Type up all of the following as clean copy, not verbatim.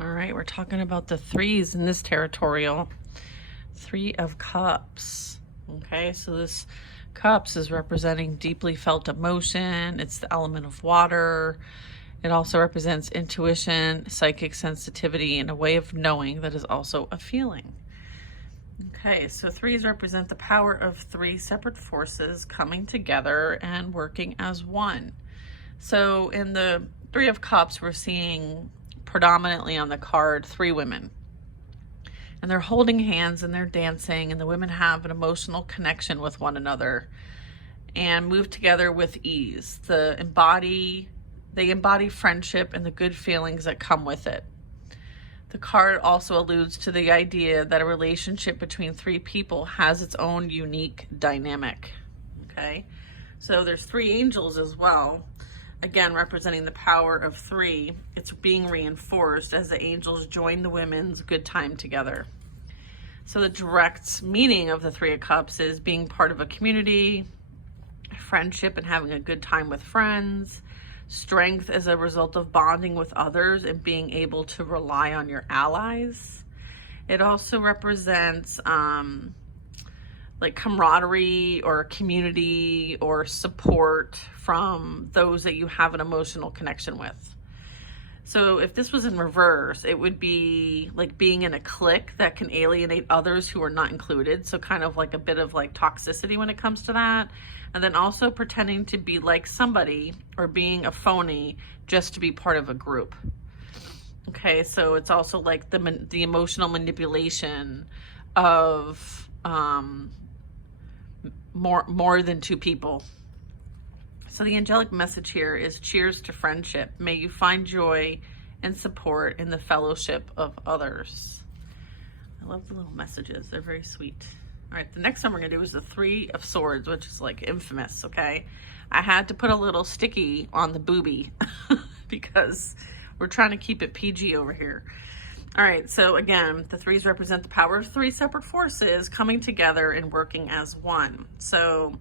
All right, we're talking about the threes in this Tarotorial. Three of Cups. Okay, so this Cups is representing deeply felt emotion. It's the element of water. It also represents intuition, psychic sensitivity, and a way of knowing that is also a feeling. Okay, so threes represent the power of three separate forces coming together and working as one. So in the Three of Cups, we're seeing predominantly on the card three women. And they're holding hands and they're dancing, and the women have an emotional connection with one another and move together with ease. They embody friendship and the good feelings that come with it. The card also alludes to the idea that a relationship between three people has its own unique dynamic. Okay, so there's three angels as well. Again, representing the power of three. It's being reinforced as the angels join the women's good time together. So the direct meaning of the Three of Cups is being part of a community, friendship and having a good time with friends, strength as a result of bonding with others and being able to rely on your allies. It also represents like camaraderie or community or support from those that you have an emotional connection with. So if this was in reverse, it would be like being in a clique that can alienate others who are not included. So kind of like a bit of like toxicity when it comes to that. And then also pretending to be like somebody or being a phony just to be part of a group. Okay, so it's also like the emotional manipulation of more than two people. So the angelic message here is cheers to friendship. May you find joy and support in the fellowship of others. I love the little messages. They're very sweet. All right, the next one we're going to do is the Three of Swords, which is like infamous, okay? I had to put a little sticky on the boobie because we're trying to keep it PG over here. All right, so again, the threes represent the power of three separate forces coming together and working as one. So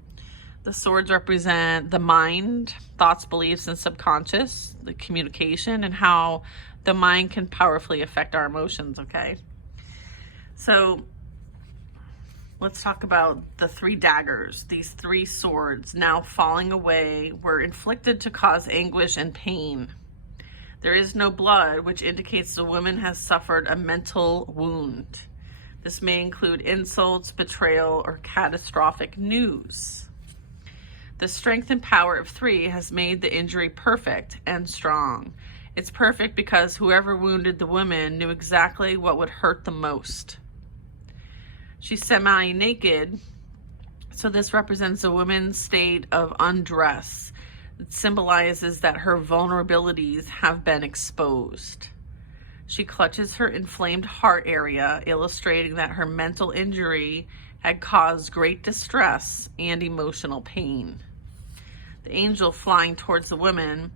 the swords represent the mind, thoughts, beliefs, and subconscious, the communication, and how the mind can powerfully affect our emotions, okay? So let's talk about the three daggers. These three swords now falling away were inflicted to cause anguish and pain. There is no blood, which indicates the woman has suffered a mental wound. This may include insults, betrayal, or catastrophic news. The strength and power of three has made the injury perfect and strong. It's perfect because whoever wounded the woman knew exactly what would hurt the most. She's semi-naked, so this represents a woman's state of undress. It symbolizes that her vulnerabilities have been exposed. She clutches her inflamed heart area, illustrating that her mental injury had caused great distress and emotional pain. The angel flying towards the woman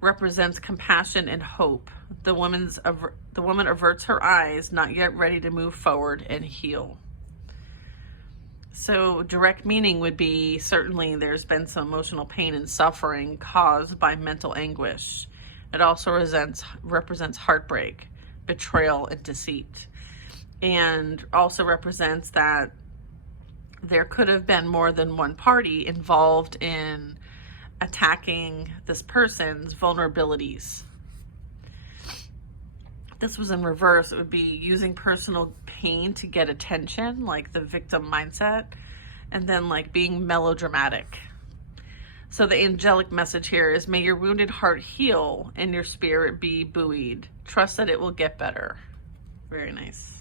represents compassion and hope. The woman averts her eyes, not yet ready to move forward and heal. So direct meaning would be certainly there's been some emotional pain and suffering caused by mental anguish. It also represents heartbreak, betrayal, and deceit. And also represents that there could have been more than one party involved in attacking this person's vulnerabilities. If this was in reverse, it would be using personal pain to get attention, like the victim mindset, and then like being melodramatic. So the angelic message here is, may your wounded heart heal and your spirit be buoyed. Trust that it will get better. Very nice.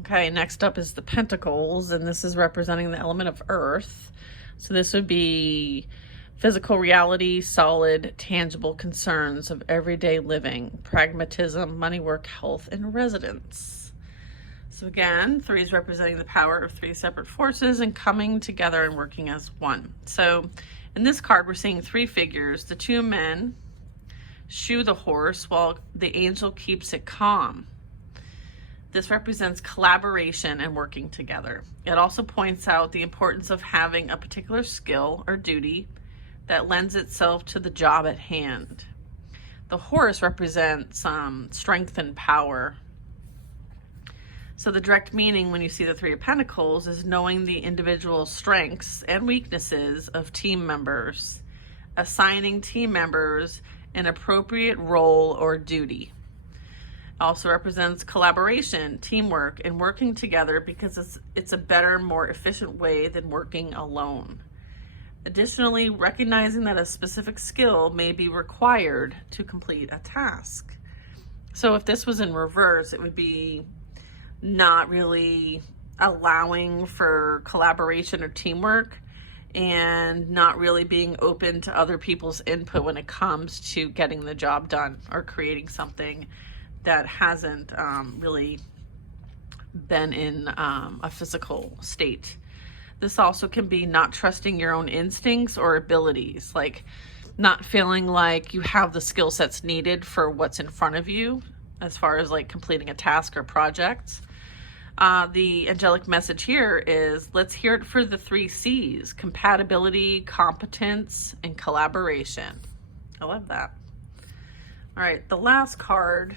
Okay, next up is the Pentacles, and this is representing the element of earth. So this would be physical reality, solid, tangible concerns of everyday living, pragmatism, money, work, health, and residence. So again, three is representing the power of three separate forces and coming together and working as one. So in this card, we're seeing three figures. The two men shoe the horse while the angel keeps it calm. This represents collaboration and working together. It also points out the importance of having a particular skill or duty that lends itself to the job at hand. The horse represents strength and power. So the direct meaning when you see the Three of Pentacles is knowing the individual strengths and weaknesses of team members, assigning team members an appropriate role or duty. Also represents collaboration, teamwork, and working together because it's a better, more efficient way than working alone. Additionally, recognizing that a specific skill may be required to complete a task. So if this was in reverse, it would be not really allowing for collaboration or teamwork, and not really being open to other people's input when it comes to getting the job done or creating something that hasn't really been in a physical state. This also can be not trusting your own instincts or abilities, like not feeling like you have the skill sets needed for what's in front of you as far as like completing a task or project. The angelic message here is, let's hear it for the 3 C's: compatibility, competence, and collaboration. I love that. All right, the last card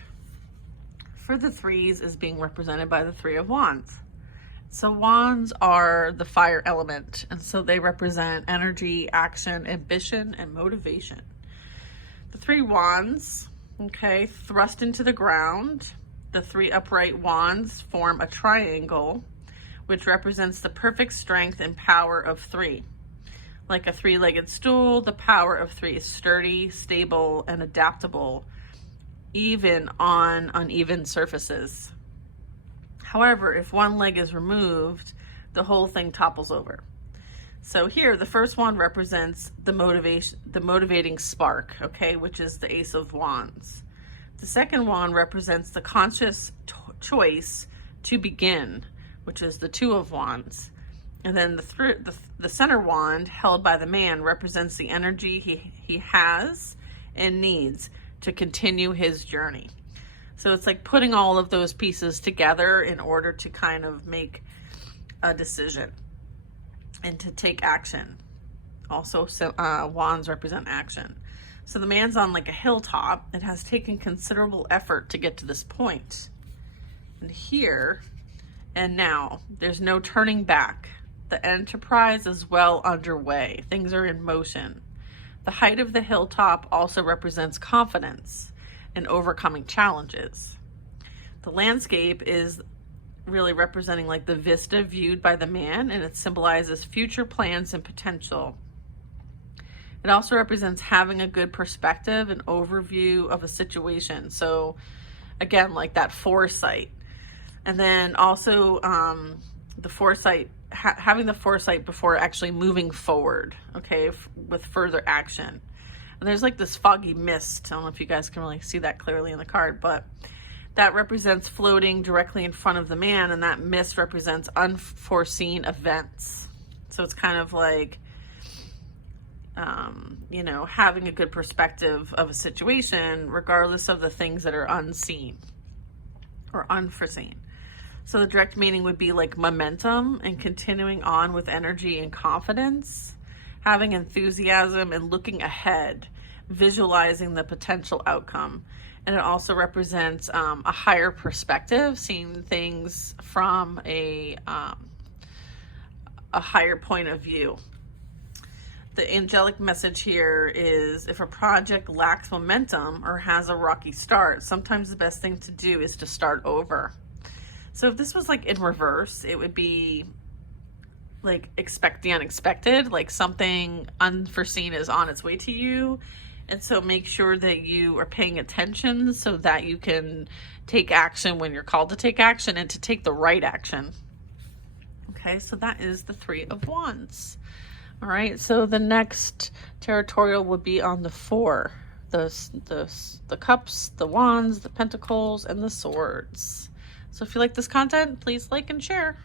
for the 3s is being represented by the 3 of Wands. So wands are the fire element, and so they represent energy, action, ambition, and motivation. The 3 wands, okay, thrust into the ground. The 3 upright wands form a triangle, which represents the perfect strength and power of 3. Like a 3-legged stool, the power of 3 is sturdy, stable, and adaptable, even on uneven surfaces. However, if one leg is removed, the whole thing topples over. So here, the first wand represents the motivating spark, okay, which is the Ace of Wands. The second wand represents the conscious choice to begin, which is the 2 of Wands. And then the center wand, held by the man, represents the energy he has and needs to continue his journey. So it's like putting all of those pieces together in order to kind of make a decision and to take action. Also, wands represent action. So the man's on like a hilltop. It has taken considerable effort to get to this point. And here and now, there's no turning back. The enterprise is well underway. Things are in motion. The height of the hilltop also represents confidence and overcoming challenges. The landscape is really representing like the vista viewed by the man, and it symbolizes future plans and potential. It also represents having a good perspective and overview of a situation. So again, like that foresight. And then also the foresight, having the foresight before actually moving forward, okay, with further action. And there's like this foggy mist. I don't know if you guys can really see that clearly in the card, but that represents floating directly in front of the man, and that mist represents unforeseen events. So it's kind of like, you know, having a good perspective of a situation, regardless of the things that are unseen or unforeseen. So the direct meaning would be like momentum and continuing on with energy and confidence, having enthusiasm and looking ahead, visualizing the potential outcome. And it also represents a higher perspective, seeing things from a higher point of view. The angelic message here is, if a project lacks momentum or has a rocky start, sometimes the best thing to do is to start over. So if this was like in reverse, it would be like expect the unexpected, like something unforeseen is on its way to you. And so make sure that you are paying attention so that you can take action when you're called to take action, and to take the right action. Okay, so that is the 3 of Wands. All right, so the next Tarotorial would be on the 4, the cups, the wands, the pentacles, and the swords. So if you like this content, please like and share.